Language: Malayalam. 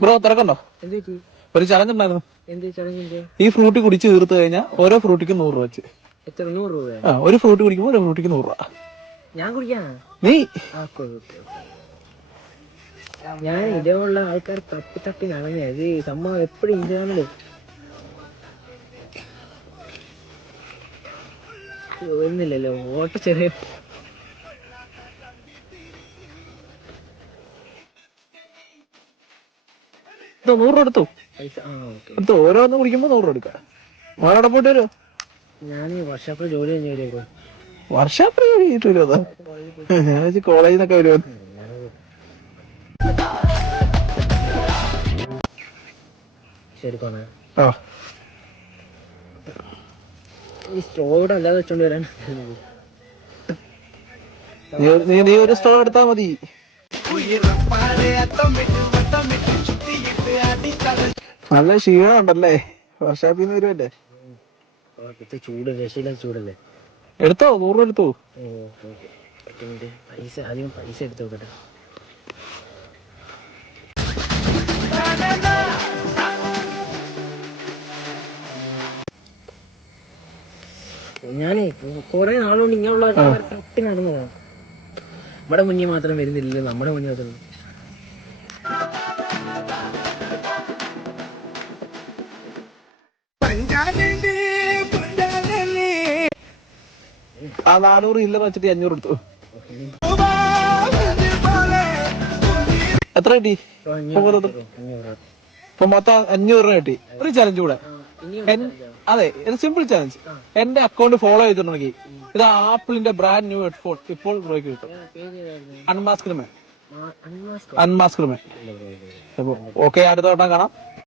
ബ്രോ തിരക്കണ്ടോ? ഒരു ചലഞ്ച് ഉണ്ടായിരുന്നു. ഈ ഫ്രൂട്ടി കുടിച്ച് തീർത്ത് കഴിഞ്ഞാൽ ഓരോ ഫ്രൂട്ടിക്കും 100 രൂപ വെച്ച്. എത്ര? 100 രൂപ? ഒരു ഫ്രൂട്ടി കുടിക്കുമ്പോൾ ഒരു ഫ്രൂട്ടിക്ക് 100 രൂപ. ഞാൻ കുടിക്കാനാ? നീ ഞാൻ ഇതേപോലുള്ള ആൾക്കാർ തപ്പി തപ്പി നടന്നത് സംഭവം എപ്പോഴും ഇതാണല്ലോ. ഒന്നില്ലല്ലോ ഓട്ട ചെറിയ 100 രൂപ എടുത്തു. പൈസ. എടുത്തു. ഓരോന്ന് കുടിക്കുമ്പോൾ 100 രൂപ എടുക്കാം. മോനോടെ പോയിട്ട് വരുമോ? ഞാൻ വർഷാപ്പിൽ ജോലി കഴിഞ്ഞു. വർഷാപ്പിൽ കിട്ടൂലോ? ഞാൻ കോളേജിൽ നിന്നൊക്കെ വരുമോ? ശരി പോണേ. ആ ഈ സ്റ്റോവിടെ അല്ലാതെ വെച്ചോണ്ട് വരാൻ നീ ഒരു സ്റ്റോ എടുത്താ മതി. നല്ല ക്ഷീണം ഉണ്ടല്ലേ? വർഷാപ്പിൽ നിന്ന് വരുമല്ലേ? ചൂട് രക്ഷയില്ലാത്ത ചൂടല്ലേ? എടുത്തോ, 100 രൂപ എടുത്തോ. പൈസ ആദ്യം പൈസ എടുത്തു നോക്കട്ടെ. ഞാനേ കൊറേ നാളുകൊണ്ട് ഇങ്ങനെയുള്ള തട്ടി നടന്നതാണ്. നമ്മുടെ മുന്നിൽ മാത്രം വരുന്നില്ലല്ലോ, നമ്മുടെ മുന്നിൽ മാത്രം. ആ 400 ഇല്ല വെച്ചിട്ട് 500 എടുത്തു. എത്ര കിട്ടി? ഇപ്പൊ മൊത്തം 500 രൂപ കിട്ടി. ഒരു ചലഞ്ച് കൂടെ. അതെ, ഇത് സിമ്പിൾ ചലഞ്ച്. എന്റെ അക്കൗണ്ട് ഫോളോ ചെയ്തിട്ടുണ്ടെങ്കിൽ ഇത് ആപ്പിളിന്റെ ബ്രാൻഡ് ന്യൂ ഹെഡ്ഫോൺ ഇപ്പോൾ ബ്രോയ്ക്ക് കിട്ടും. അൺമാസ്ക്ഡ് മാൻ. ഓക്കെ, അടുത്ത വട്ടം കാണാം.